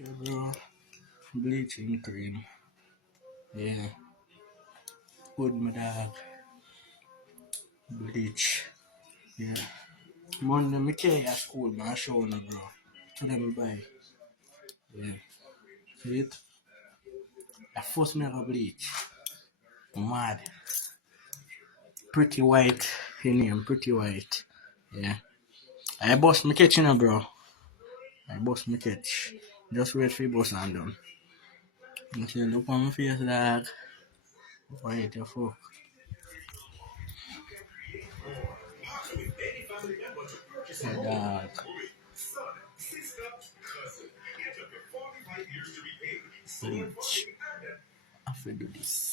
Yeah, bro. Bleaching cream. Yeah. Good, my dog. Bleach. Yeah. Monday, me carry at school, man. I show you, bro. To them buy. Yeah. See it? I first me have a bleach. Mad. Pretty white. In him, pretty white. Yeah. I bust me catch, bro. I bust me catch. Just wait for the bus and done. You see, look on my face, dog. Wait, your fuck. Yeah, dog. Bleach. I have to do this.